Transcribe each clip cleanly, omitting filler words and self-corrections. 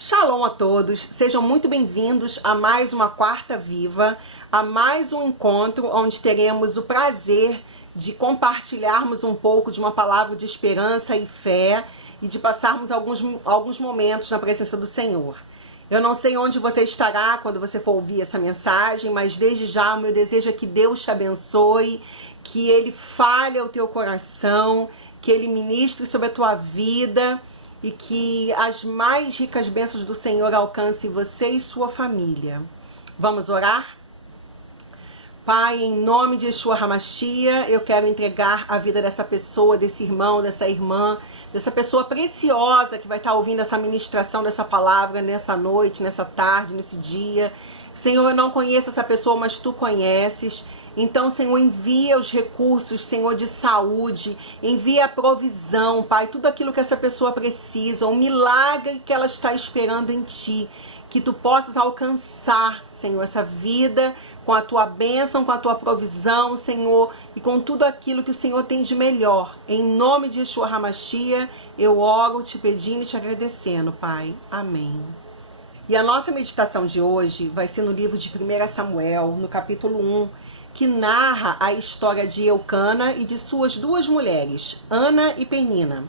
Shalom a todos, sejam muito bem-vindos a mais uma Quarta Viva, a mais um encontro onde teremos o prazer de compartilharmos um pouco de uma palavra de esperança e fé e de passarmos alguns momentos na presença do Senhor. Eu não sei onde você estará quando você for ouvir essa mensagem, mas desde já o meu desejo é que Deus te abençoe, que Ele fale ao teu coração, que Ele ministre sobre a tua vida e que as mais ricas bênçãos do Senhor alcancem você e sua família. Vamos orar? Pai, em nome de Yeshua HaMashiach, eu quero entregar a vida dessa pessoa, desse irmão, dessa irmã, dessa pessoa preciosa que vai estar ouvindo essa ministração dessa palavra nessa noite, nessa tarde, nesse dia. Senhor, eu não conheço essa pessoa, mas Tu conheces. Então, Senhor, envia os recursos, Senhor, de saúde, envia a provisão, Pai, tudo aquilo que essa pessoa precisa, o milagre que ela está esperando em Ti, que Tu possas alcançar, Senhor, essa vida com a Tua bênção, com a Tua provisão, Senhor, e com tudo aquilo que o Senhor tem de melhor. Em nome de Yeshua HaMashiach, eu oro te pedindo e te agradecendo, Pai. Amém. E a nossa meditação de hoje vai ser no livro de 1 Samuel, no capítulo 1, que narra a história de Eucana e de suas duas mulheres, Ana e Penina.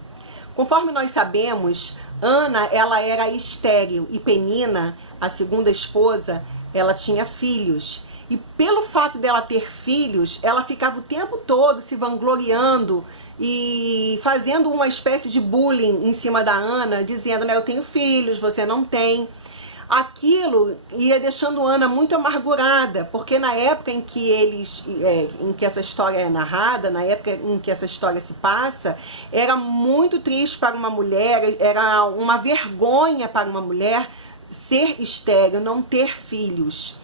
Conforme nós sabemos, Ana ela era estéril e Penina, a segunda esposa, ela tinha filhos. E pelo fato dela ter filhos, ela ficava o tempo todo se vangloriando e fazendo uma espécie de bullying em cima da Ana, dizendo, né, eu tenho filhos, você não tem. Aquilo ia deixando Ana muito amargurada, porque na época em que em que essa história é narrada, na época em que essa história se passa, era muito triste para uma mulher, era uma vergonha para uma mulher ser estéril, não ter filhos.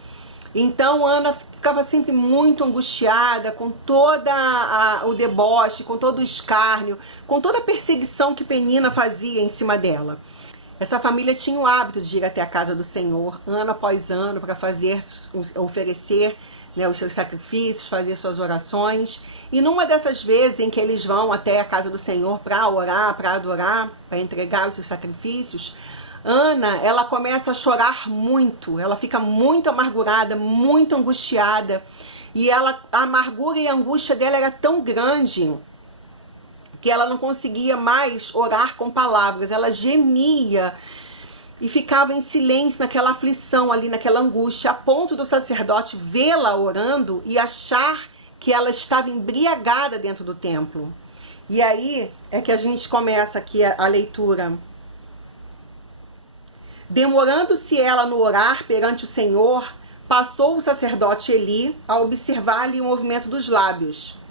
Então Ana ficava sempre muito angustiada com toda o deboche, com todo o escárnio, com toda a perseguição que Penina fazia em cima dela. Essa família tinha o hábito de ir até a casa do Senhor, ano após ano, para oferecer, né, os seus sacrifícios, fazer suas orações. E numa dessas vezes em que eles vão até a casa do Senhor para orar, para adorar, para entregar os seus sacrifícios, Ana, ela começa a chorar muito, ela fica muito amargurada, muito angustiada. E a amargura e a angústia dela era tão grande que ela não conseguia mais orar com palavras, ela gemia e ficava em silêncio naquela aflição ali, naquela angústia, a ponto do sacerdote vê-la orando e achar que ela estava embriagada dentro do templo. E aí é que a gente começa aqui a leitura. Demorando-se ela no orar perante o Senhor, passou o sacerdote Eli a observar-lhe o movimento dos lábios.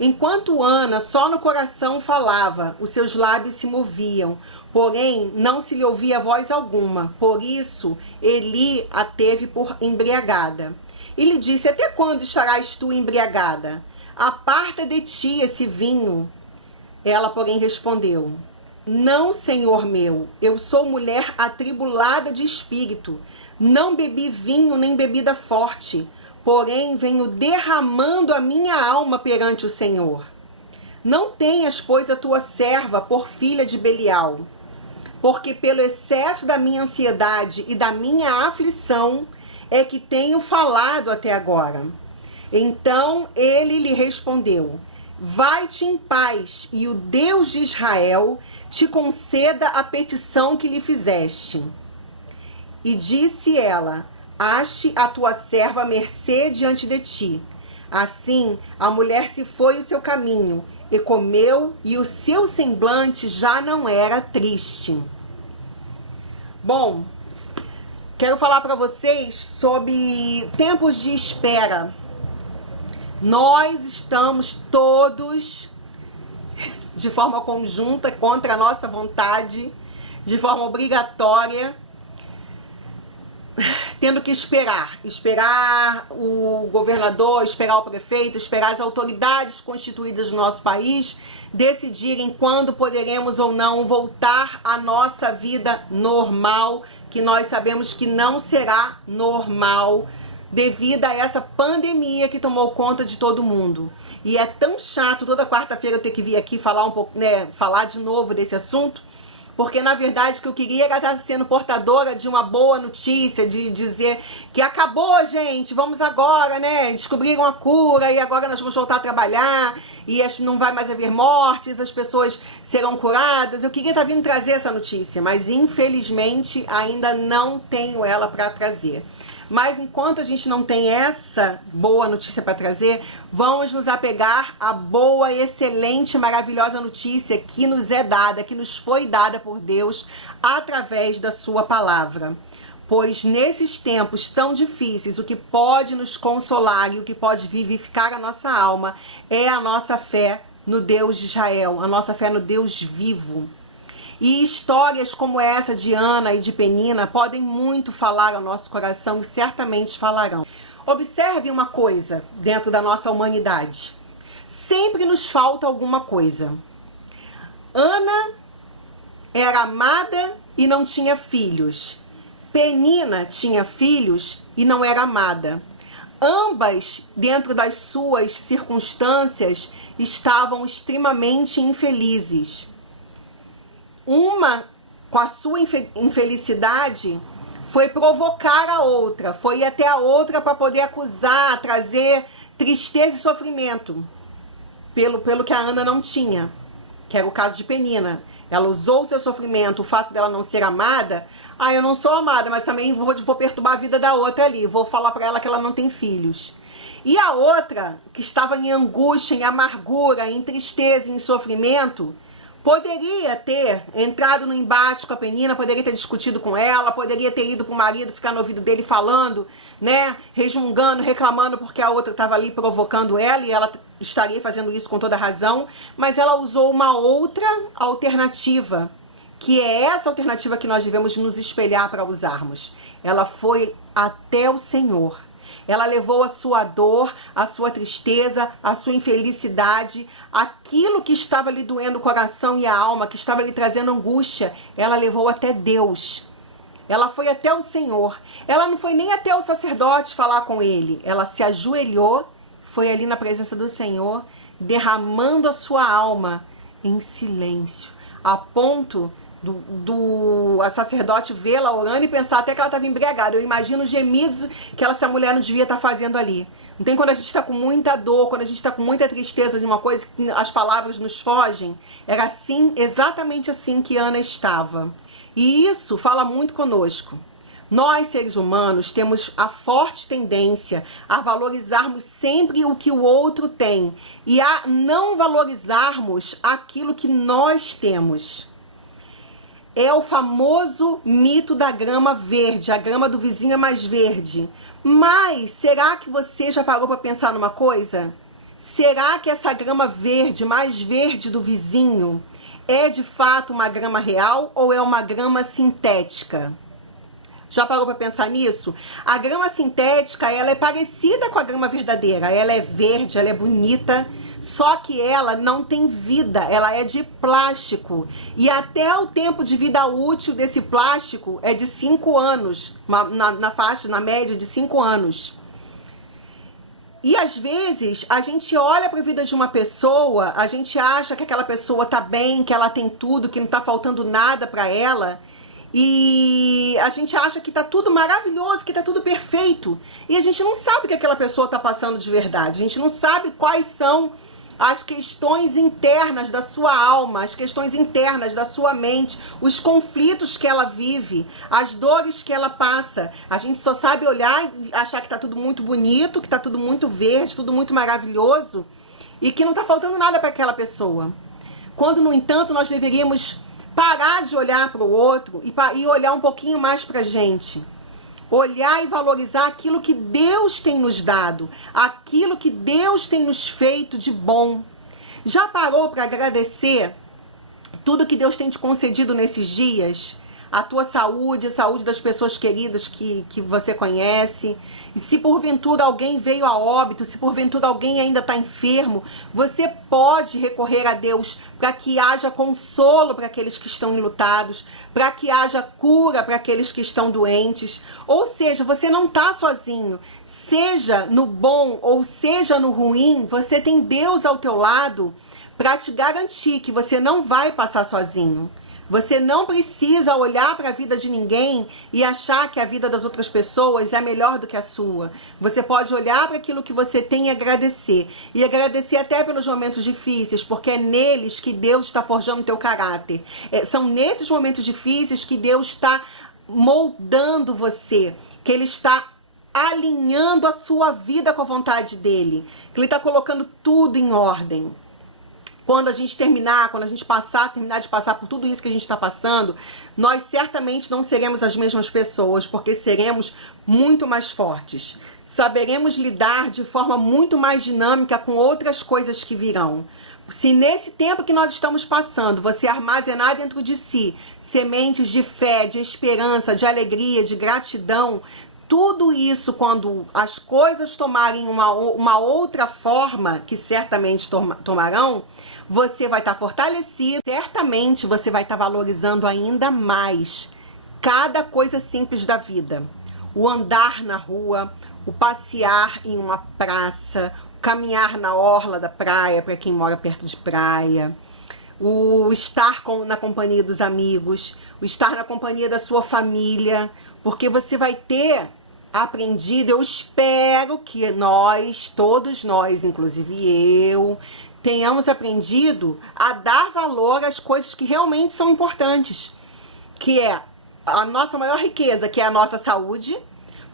Enquanto Ana só no coração falava, os seus lábios se moviam, porém não se lhe ouvia voz alguma. Por isso, Eli a teve por embriagada. E lhe disse, até quando estarás tu embriagada? Aparta de ti esse vinho. Ela, porém, respondeu, não, senhor meu, eu sou mulher atribulada de espírito. Não bebi vinho nem bebida forte, porém venho derramando a minha alma perante o Senhor. Não tenhas, pois, a tua serva por filha de Belial, porque pelo excesso da minha ansiedade e da minha aflição é que tenho falado até agora. Então ele lhe respondeu, vai-te em paz, e o Deus de Israel te conceda a petição que lhe fizeste. E disse ela, ache a tua serva à mercê diante de ti. Assim, a mulher se foi o seu caminho, e comeu, e o seu semblante já não era triste. Bom, quero falar para vocês sobre tempos de espera. Nós estamos todos, de forma conjunta, contra a nossa vontade, de forma obrigatória, tendo que esperar o governador, esperar o prefeito, esperar as autoridades constituídas do nosso país decidirem quando poderemos ou não voltar à nossa vida normal, que nós sabemos que não será normal devido a essa pandemia que tomou conta de todo mundo. E é tão chato toda quarta-feira eu ter que vir aqui falar um pouco, né, falar de novo desse assunto, porque na verdade o que eu queria era estar sendo portadora de uma boa notícia, de dizer que acabou, gente, vamos agora, né? Descobriram a cura e agora nós vamos voltar a trabalhar e não vai mais haver mortes, as pessoas serão curadas. Eu queria estar vindo trazer essa notícia, mas infelizmente ainda não tenho ela para trazer. Mas enquanto a gente não tem essa boa notícia para trazer, vamos nos apegar à boa, excelente, maravilhosa notícia que nos é dada, que nos foi dada por Deus através da sua palavra. Pois nesses tempos tão difíceis, o que pode nos consolar e o que pode vivificar a nossa alma é a nossa fé no Deus de Israel, a nossa fé no Deus vivo. E histórias como essa de Ana e de Penina podem muito falar ao nosso coração e certamente falarão. Observe uma coisa dentro da nossa humanidade. Sempre nos falta alguma coisa. Ana era amada e não tinha filhos. Penina tinha filhos e não era amada. Ambas, dentro das suas circunstâncias, estavam extremamente infelizes. Uma, com a sua infelicidade, foi provocar a outra, foi ir até a outra para poder acusar, trazer tristeza e sofrimento, pelo que a Ana não tinha, que era o caso de Penina. Ela usou o seu sofrimento, o fato dela não ser amada. Eu não sou amada, mas também vou perturbar a vida da outra ali, vou falar para ela que ela não tem filhos. E a outra, que estava em angústia, em amargura, em tristeza, em sofrimento, poderia ter entrado no embate com a Penina, poderia ter discutido com ela, poderia ter ido pro marido, ficar no ouvido dele falando, né, resmungando, reclamando porque a outra estava ali provocando ela e ela estaria fazendo isso com toda razão, mas ela usou uma outra alternativa, que é essa alternativa que nós devemos nos espelhar para usarmos. Ela foi até o Senhor. Ela levou a sua dor, a sua tristeza, a sua infelicidade, aquilo que estava lhe doendo o coração e a alma, que estava lhe trazendo angústia, ela levou até Deus. Ela foi até o Senhor. Ela não foi nem até o sacerdote falar com ele. Ela se ajoelhou, foi ali na presença do Senhor, derramando a sua alma em silêncio, a ponto a sacerdote vê-la orando e pensar até que ela estava embriagada. Eu imagino os gemidos que essa mulher não devia estar fazendo ali. Não tem quando a gente está com muita dor, quando a gente está com muita tristeza de uma coisa que as palavras nos fogem. Era assim, exatamente assim que Ana estava. E isso fala muito conosco. Nós, seres humanos, temos a forte tendência a valorizarmos sempre o que o outro tem e a não valorizarmos aquilo que nós temos. É o famoso mito da grama verde. A grama do vizinho é mais verde. Mas será que você já parou para pensar numa coisa? Será que essa grama verde, mais verde do vizinho, é de fato uma grama real ou é uma grama sintética? Já parou para pensar nisso? A grama sintética, ela é parecida com a grama verdadeira. Ela é verde, ela é bonita. Só que ela não tem vida, ela é de plástico. E até o tempo de vida útil desse plástico é de 5 anos, na faixa, na média de 5 anos. E às vezes a gente olha para a vida de uma pessoa, a gente acha que aquela pessoa tá bem, que ela tem tudo, que não tá faltando nada para ela. E a gente acha que tá tudo maravilhoso, que tá tudo perfeito. E a gente não sabe o que aquela pessoa tá passando de verdade. A gente não sabe quais são as questões internas da sua alma, as questões internas da sua mente, os conflitos que ela vive, as dores que ela passa. A gente só sabe olhar e achar que tá tudo muito bonito, que tá tudo muito verde, tudo muito maravilhoso e que não tá faltando nada para aquela pessoa. Quando, no entanto, nós deveríamos parar de olhar para o outro e olhar um pouquinho mais para a gente. Olhar e valorizar aquilo que Deus tem nos dado, aquilo que Deus tem nos feito de bom. Já parou para agradecer tudo que Deus tem te concedido nesses dias? A tua saúde, a saúde das pessoas queridas que você conhece. E se porventura alguém veio a óbito, se porventura alguém ainda está enfermo, você pode recorrer a Deus para que haja consolo para aqueles que estão enlutados, para que haja cura para aqueles que estão doentes. Ou seja, você não está sozinho. Seja no bom ou seja no ruim, você tem Deus ao teu lado para te garantir que você não vai passar sozinho. Você não precisa olhar para a vida de ninguém e achar que a vida das outras pessoas é melhor do que a sua. Você pode olhar para aquilo que você tem e agradecer. E agradecer até pelos momentos difíceis, porque é neles que Deus está forjando o teu caráter. São nesses momentos difíceis que Deus está moldando você, que Ele está alinhando a sua vida com a vontade dEle, que Ele está colocando tudo em ordem. Quando a gente terminar de passar por tudo isso que a gente está passando, nós certamente não seremos as mesmas pessoas, porque seremos muito mais fortes. Saberemos lidar de forma muito mais dinâmica com outras coisas que virão. Se nesse tempo que nós estamos passando, você armazenar dentro de si sementes de fé, de esperança, de alegria, de gratidão, tudo isso, quando as coisas tomarem uma outra forma, que certamente tomarão, você vai estar fortalecido, certamente você vai estar valorizando ainda mais cada coisa simples da vida. O andar na rua, o passear em uma praça, o caminhar na orla da praia, para quem mora perto de praia, o estar na companhia dos amigos, o estar na companhia da sua família, porque você vai ter aprendido, eu espero que nós, todos nós, inclusive eu, tenhamos aprendido a dar valor às coisas que realmente são importantes, que é a nossa maior riqueza, que é a nossa saúde,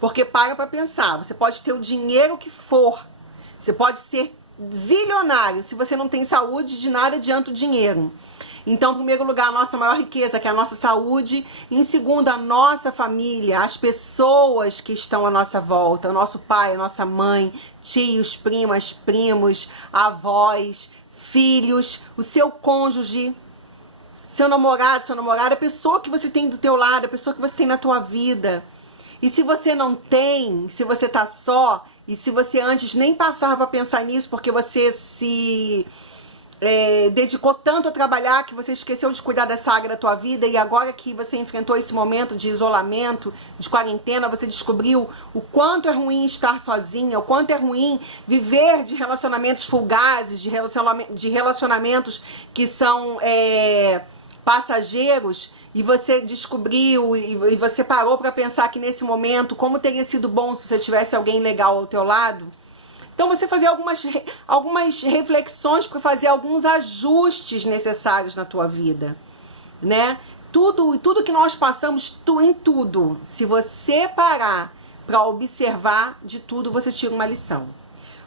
porque para pensar, você pode ter o dinheiro que for, você pode ser zilionário, se você não tem saúde, de nada adianta o dinheiro. Então, em primeiro lugar, a nossa maior riqueza, que é a nossa saúde. Em segundo, a nossa família, as pessoas que estão à nossa volta, o nosso pai, a nossa mãe, tios, primas, primos, avós, filhos, o seu cônjuge, seu namorado, sua namorada, a pessoa que você tem do teu lado, a pessoa que você tem na tua vida. E se você não tem, se você tá só, e se você antes nem passava para pensar nisso, porque você se dedicou tanto a trabalhar que você esqueceu de cuidar dessa área da tua vida, e agora que você enfrentou esse momento de isolamento, de quarentena, você descobriu o quanto é ruim estar sozinha, o quanto é ruim viver de relacionamentos fugazes, de relacionamentos que são passageiros, e você descobriu e você parou para pensar que nesse momento, como teria sido bom se você tivesse alguém legal ao teu lado. Então você fazer algumas reflexões para fazer alguns ajustes necessários na tua vida, né? Tudo que nós passamos, em tudo, se você parar para observar de tudo, você tira uma lição.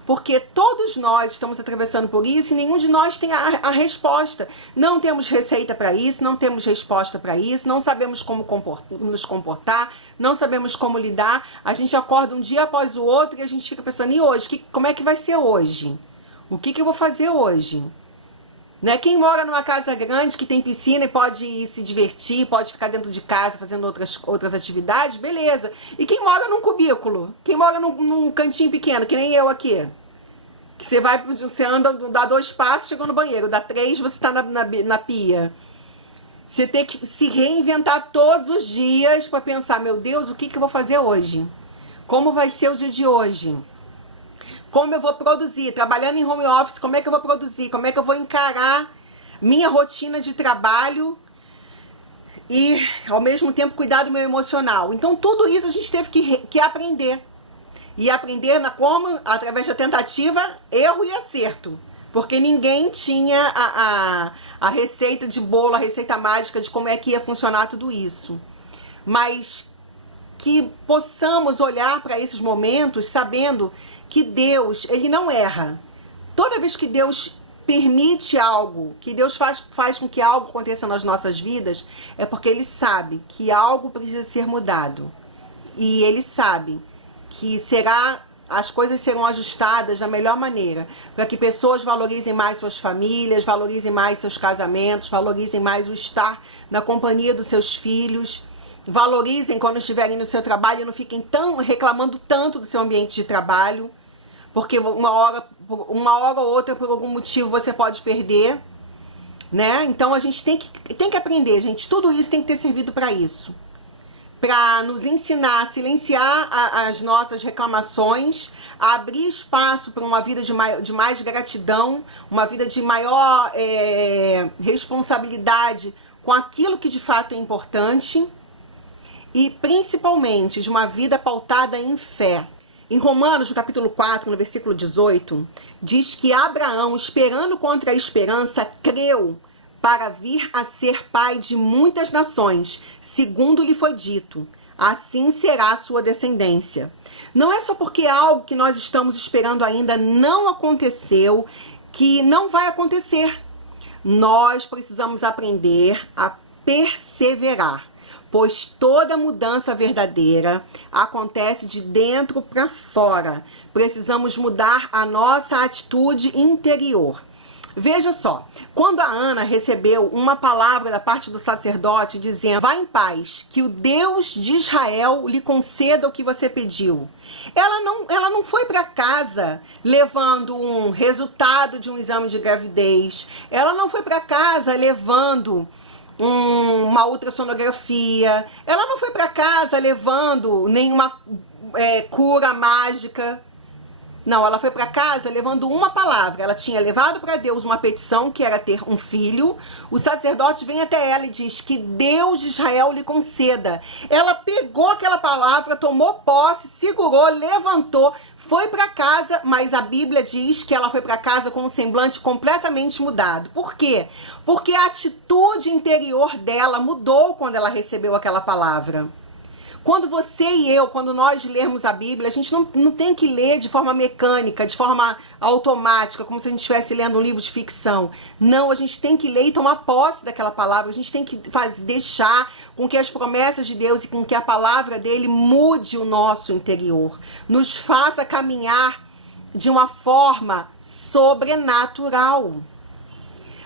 Porque todos nós estamos atravessando por isso e nenhum de nós tem a resposta. Não temos receita para isso, não temos resposta para isso, não sabemos como nos comportar, não sabemos como lidar. A gente acorda um dia após o outro e a gente fica pensando, e hoje? Como é que vai ser hoje? O que eu vou fazer hoje? Né? Quem mora numa casa grande que tem piscina e pode ir se divertir, pode ficar dentro de casa fazendo outras atividades, beleza. E quem mora num cubículo? Quem mora num cantinho pequeno, que nem eu aqui? Que você anda, dá 2 passos, chegou no banheiro, dá 3, você tá na pia. Você tem que se reinventar todos os dias para pensar, meu Deus, o que eu vou fazer hoje? Como vai ser o dia de hoje? Como eu vou produzir? Trabalhando em home office, como é que eu vou produzir? Como é que eu vou encarar minha rotina de trabalho e, ao mesmo tempo, cuidar do meu emocional? Então, tudo isso a gente teve que aprender. E aprender como? Através da tentativa, erro e acerto. Porque ninguém tinha a receita de bolo, a receita mágica de como é que ia funcionar tudo isso. Mas que possamos olhar para esses momentos sabendo que Deus, Ele não erra. Toda vez que Deus permite algo, que Deus faz com que algo aconteça nas nossas vidas, é porque Ele sabe que algo precisa ser mudado. E Ele sabe que as coisas serão ajustadas da melhor maneira, para que pessoas valorizem mais suas famílias, valorizem mais seus casamentos, valorizem mais o estar na companhia dos seus filhos, valorizem quando estiverem no seu trabalho e não fiquem reclamando tanto do seu ambiente de trabalho, porque uma hora ou outra, por algum motivo, você pode perder, né? Então a gente tem que aprender, gente, tudo isso tem que ter servido para isso. Para nos ensinar a silenciar as nossas reclamações, a abrir espaço para uma vida de mais gratidão, uma vida de maior responsabilidade com aquilo que de fato é importante e principalmente de uma vida pautada em fé. Em Romanos, no capítulo 4, no versículo 18, diz que Abraão, esperando contra a esperança, creu para vir a ser pai de muitas nações, segundo lhe foi dito, assim será a sua descendência. Não é só porque algo que nós estamos esperando ainda não aconteceu, que não vai acontecer. Nós precisamos aprender a perseverar, pois toda mudança verdadeira acontece de dentro para fora. Precisamos mudar a nossa atitude interior. Veja só, quando a Ana recebeu uma palavra da parte do sacerdote dizendo: vá em paz, que o Deus de Israel lhe conceda o que você pediu. Ela não foi para casa levando um resultado de um exame de gravidez. Ela não foi para casa levando uma ultrassonografia. Ela não foi para casa levando nenhuma cura mágica. Não, ela foi para casa levando uma palavra. Ela tinha levado para Deus uma petição, que era ter um filho. O sacerdote vem até ela e diz que Deus de Israel lhe conceda. Ela pegou aquela palavra, tomou posse, segurou, levantou, foi para casa, mas a Bíblia diz que ela foi para casa com um semblante completamente mudado. Por quê? Porque a atitude interior dela mudou quando ela recebeu aquela palavra. Quando você e eu, quando nós lermos a Bíblia, a gente não tem que ler de forma mecânica, de forma automática, como se a gente estivesse lendo um livro de ficção. Não, a gente tem que ler e tomar posse daquela palavra. A gente tem que deixar com que as promessas de Deus e com que a palavra dele mude o nosso interior. Nos faça caminhar de uma forma sobrenatural.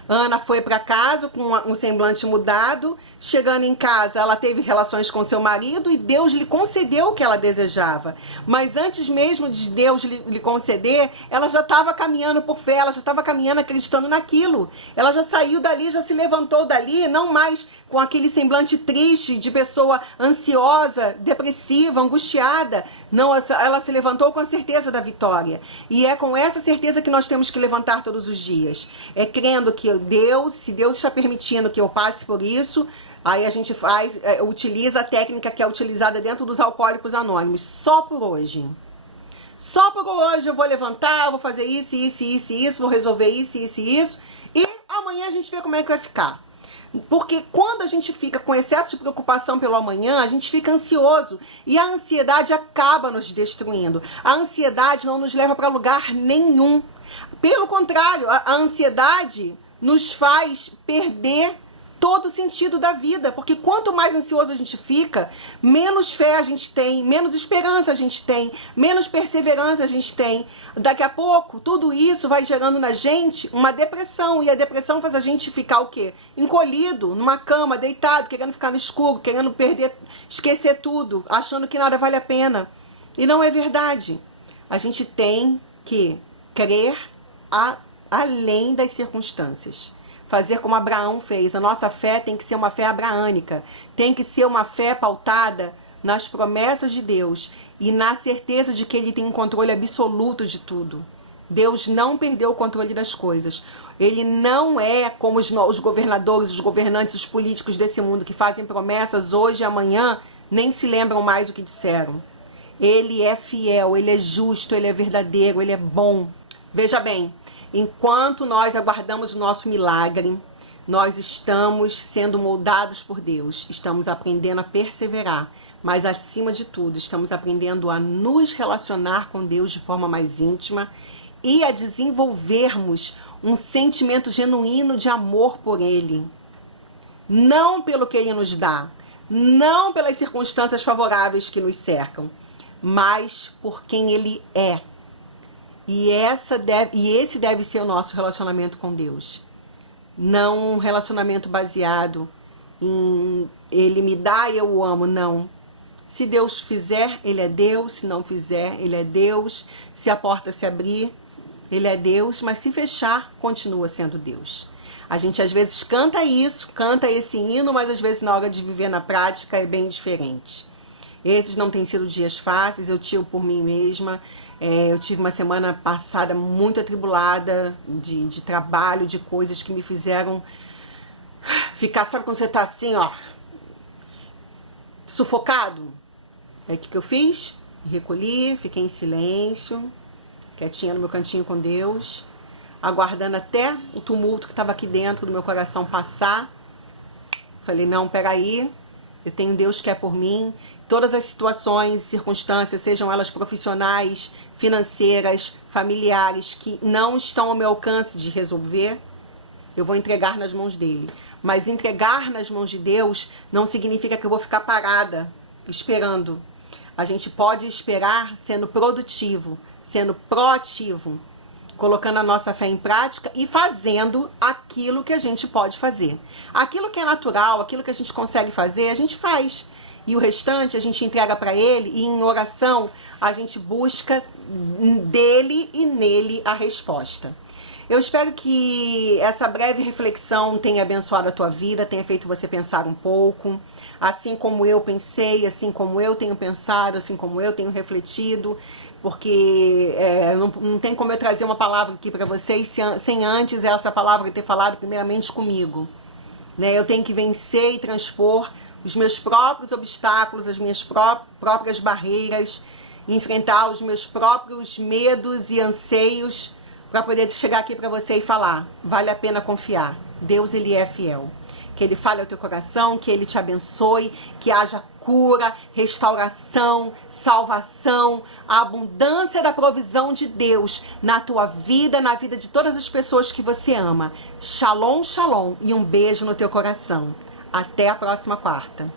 Ana foi para casa com um semblante mudado. Chegando em casa, ela teve relações com seu marido e Deus lhe concedeu o que ela desejava. Mas antes mesmo de Deus lhe conceder, ela já estava caminhando por fé, ela já estava caminhando acreditando naquilo. Ela já saiu dali, já se levantou dali, não mais com aquele semblante triste de pessoa ansiosa, depressiva, angustiada. Não, ela se levantou com a certeza da vitória. E é com essa certeza que nós temos que levantar todos os dias. É crendo que Deus, se Deus está permitindo que eu passe por isso, aí a gente utiliza a técnica que é utilizada dentro dos Alcoólicos Anônimos. Só por hoje. Só por hoje eu vou levantar, vou fazer isso, isso, isso, isso, vou resolver isso, isso e isso. E amanhã a gente vê como é que vai ficar. Porque quando a gente fica com excesso de preocupação pelo amanhã, a gente fica ansioso. E a ansiedade acaba nos destruindo. A ansiedade não nos leva para lugar nenhum. Pelo contrário, a ansiedade nos faz perder todo o sentido da vida, porque quanto mais ansioso a gente fica, menos fé a gente tem, menos esperança a gente tem, menos perseverança a gente tem. Daqui a pouco, tudo isso vai gerando na gente uma depressão, e a depressão faz a gente ficar o quê? Encolhido, numa cama, deitado, querendo ficar no escuro, querendo esquecer tudo, achando que nada vale a pena. E não é verdade. A gente tem que crer além das circunstâncias. Fazer como Abraão fez. A nossa fé tem que ser uma fé abraânica. Tem que ser uma fé pautada nas promessas de Deus e na certeza de que Ele tem um controle absoluto de tudo. Deus não perdeu o controle das coisas. Ele não é como os governadores, os governantes, os políticos desse mundo que fazem promessas hoje e amanhã, nem se lembram mais o que disseram. Ele é fiel, Ele é justo, Ele é verdadeiro, Ele é bom. Veja bem, enquanto nós aguardamos o nosso milagre, nós estamos sendo moldados por Deus, estamos aprendendo a perseverar, mas acima de tudo, estamos aprendendo a nos relacionar com Deus de forma mais íntima e a desenvolvermos um sentimento genuíno de amor por Ele. Não pelo que Ele nos dá, não pelas circunstâncias favoráveis que nos cercam, mas por quem Ele é. E esse deve ser o nosso relacionamento com Deus. Não um relacionamento baseado em Ele me dá e eu o amo, não. Se Deus fizer, Ele é Deus. Se não fizer, Ele é Deus. Se a porta se abrir, Ele é Deus. Mas se fechar, continua sendo Deus. A gente às vezes canta isso, canta esse hino, mas às vezes na hora de viver na prática é bem diferente. Esses não têm sido dias fáceis, eu tiro por mim mesma. Eu tive uma semana passada muito atribulada de trabalho, de coisas que me fizeram ficar, sabe quando você tá assim, ó, sufocado? Aí o que eu fiz? Recolhi, fiquei em silêncio, quietinha no meu cantinho com Deus, aguardando até o tumulto que estava aqui dentro do meu coração passar. Falei, não, peraí, eu tenho Deus que é por mim. Todas as situações, circunstâncias, sejam elas profissionais, financeiras, familiares, que não estão ao meu alcance de resolver, eu vou entregar nas mãos dele. Mas entregar nas mãos de Deus não significa que eu vou ficar parada, esperando. A gente pode esperar sendo produtivo, sendo proativo, colocando a nossa fé em prática e fazendo aquilo que a gente pode fazer. Aquilo que é natural, aquilo que a gente consegue fazer, a gente faz. E o restante a gente entrega para ele e em oração a gente busca dele e nele a resposta. Eu espero que essa breve reflexão tenha abençoado a tua vida, tenha feito você pensar um pouco, assim como eu pensei, assim como eu tenho pensado, assim como eu tenho refletido, porque não tem como eu trazer uma palavra aqui para vocês sem antes essa palavra ter falado primeiramente comigo. Né? Eu tenho que vencer e transpor os meus próprios obstáculos, as minhas próprias barreiras, enfrentar os meus próprios medos e anseios, para poder chegar aqui para você e falar, vale a pena confiar, Deus ele é fiel. Que ele fale ao teu coração, que ele te abençoe, que haja cura, restauração, salvação, a abundância da provisão de Deus na tua vida, na vida de todas as pessoas que você ama. Shalom, shalom e um beijo no teu coração. Até a próxima quarta.